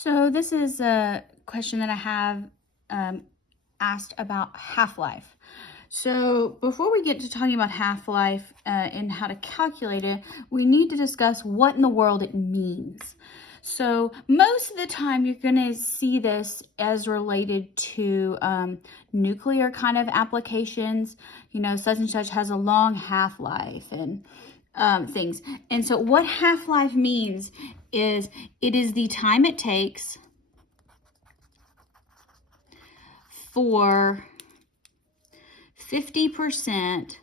So this is a question that I have asked about half-life. So before we get to talking about half-life and how to calculate it, we need to discuss what in the world it means. So most of the time you're going to see this as related to nuclear kind of applications. You know, such and such has a long half-life and things. And so what half-life means is it is the time it takes for 50%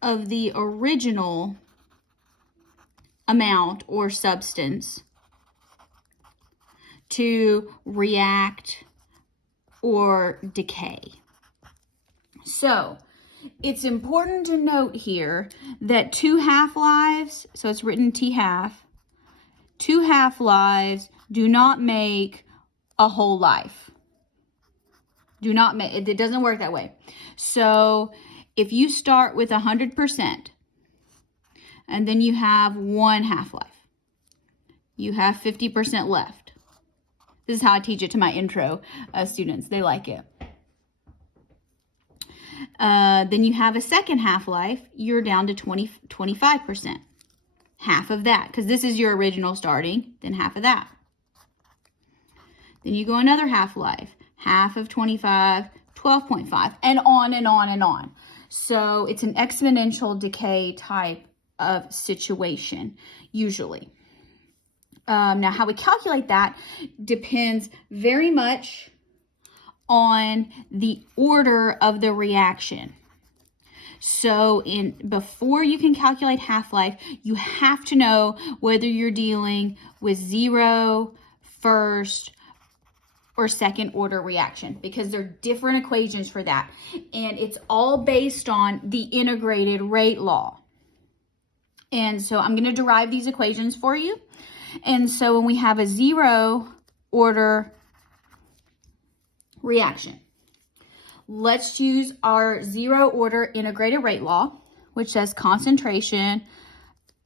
of the original amount or substance to react or decay. So it's important to note here that two half-lives, so it's written T-half, two half-lives do not make a whole life. It doesn't work that way. So if you start with 100% and then you have one half-life, you have 50% left. This is how I teach it to my intro students. They like it. Then you have a second half-life, you're down to 25%. Half of that, because this is your original starting, then half of that. Then you go another half-life, half of 25, 12.5, and on and on and on. So it's an exponential decay type of situation, usually. Now, how we calculate that depends very much on the order of the reaction. So before you can calculate half-life, you have to know whether you're dealing with zero, first, or second order reaction, because there are different equations for that. And it's all based on the integrated rate law. And so I'm going to derive these equations for you. And so when we have a zero order reaction, let's use our zero order integrated rate law, which says concentration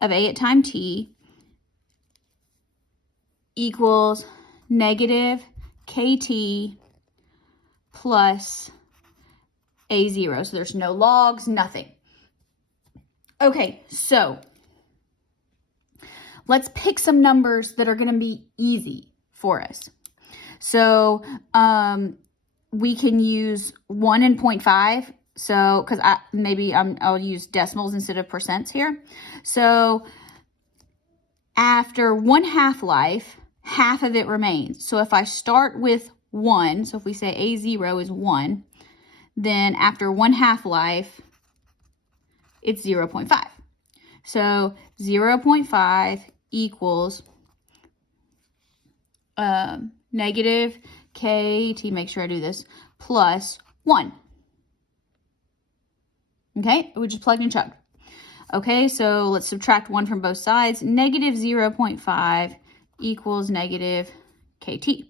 of A at time t equals negative KT plus A0. So there's no logs, nothing. Okay, so let's pick some numbers that are going to be easy for us. So we can use 1 and 0.5. So because I'll use decimals instead of percents here. So after one half-life, half of it remains. So if I start with 1, so if we say A0 is 1, then after one half-life, it's 0.5. So 0.5 equals negative KT, make sure I do this, plus 1. Okay, we just plugged and chugged. Okay, so let's subtract 1 from both sides. Negative 0.5 equals negative KT.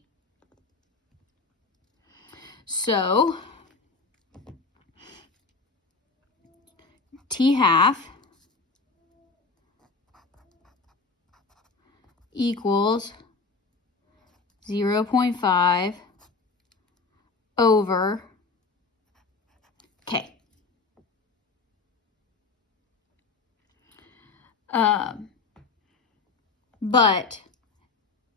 So T half equals 0.5 over K. But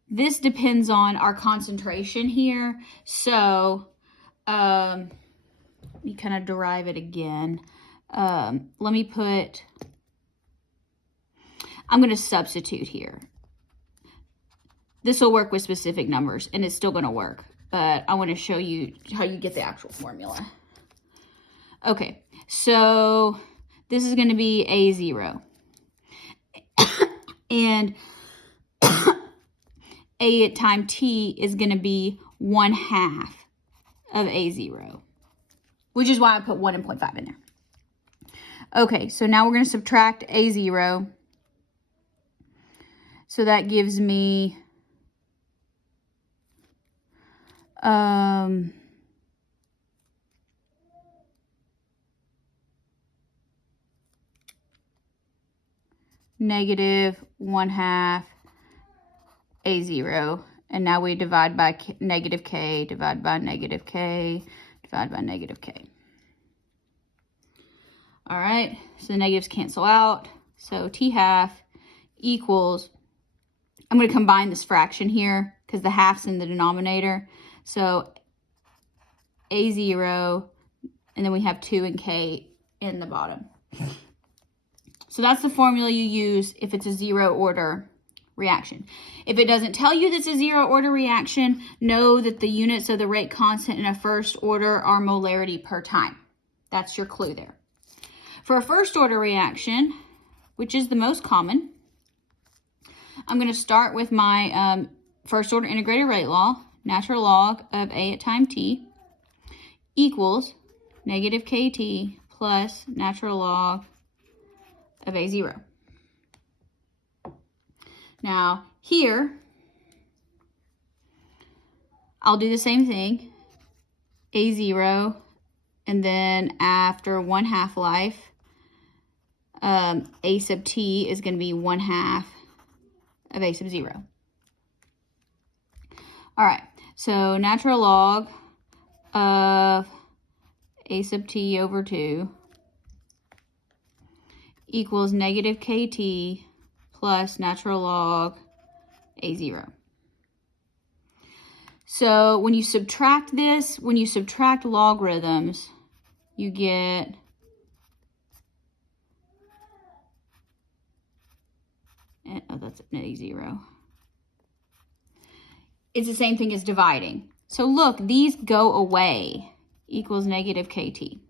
this depends on our concentration here. So let me kind of derive it again. I'm going to substitute here. This will work with specific numbers, and it's still going to work, but I want to show you how you get the actual formula. Okay, so this is going to be A0. And A at time t is going to be 1/2 of A0, which is why I put 1 and 0.5 in there. Okay, so now we're going to subtract A0. So that gives me negative 1/2 A0. And now we divide by negative K, divide by negative K, divide by negative K. All right, so the negatives cancel out. So T half equals, I'm going to combine this fraction here because the half's in the denominator. So A0, and then we have 2 and K in the bottom. So that's the formula you use if it's a 0 order reaction. If it doesn't tell you that it's a 0 order reaction, know that the units of the rate constant in a first order are molarity per time. That's your clue there. For a first order reaction, which is the most common, I'm going to start with my first order integrated rate law. Natural log of A at time t equals negative KT plus natural log of A0. Now, here, I'll do the same thing, A0, and then after 1 half-life, A sub t is going to be 1/2 of A sub 0. All right, so natural log of A sub t over 2 equals negative KT plus natural log A0. So when you subtract this, when you subtract logarithms, you get that's an A0. It's the same thing as dividing. So look, these go away, equals negative KT.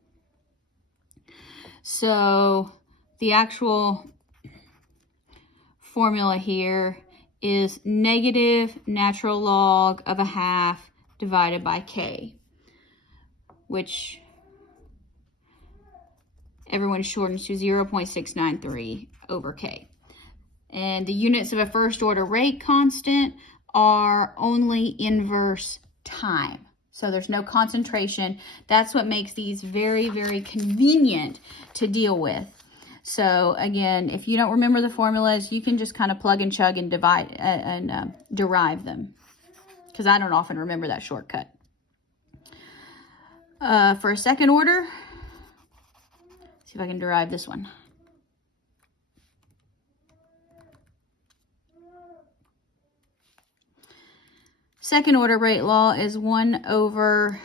So the actual formula here is negative natural log of 1/2 divided by K, which everyone shortens to 0.693 over K. And the units of a first order rate constant are only inverse time. So there's no concentration. That's what makes these very, very convenient to deal with. So again, if you don't remember the formulas, you can just kind of plug and chug and divide and derive them, because I don't often remember that shortcut. For a second order, see if I can derive this one. Second order rate law is 1 over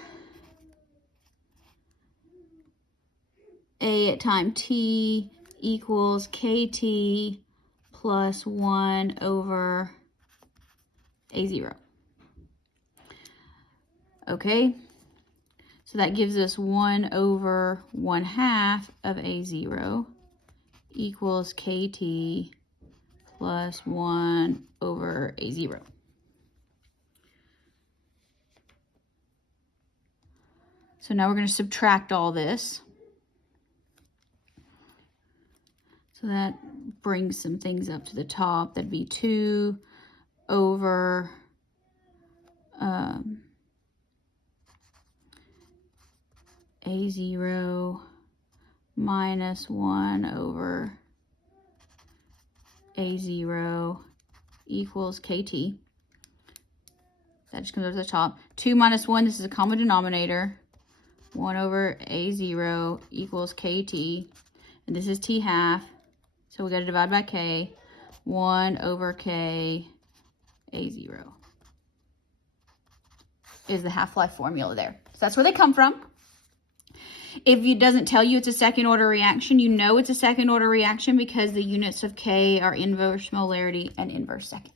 A at time t equals KT plus 1 over A0. Okay, so that gives us 1 over 1/2 of A0 equals KT plus 1 over A0. So now we're going to subtract all this. So that brings some things up to the top. That'd be 2 over A0 minus 1 over A0 equals KT. That just comes over to the top. 2 minus 1, this is a common denominator. 1 over A0 equals KT. And this is T half. So we got to divide by K. 1 over K A0 is the half-life formula there. So that's where they come from. If it doesn't tell you it's a second order reaction, you know it's a second order reaction because the units of K are inverse molarity and inverse second.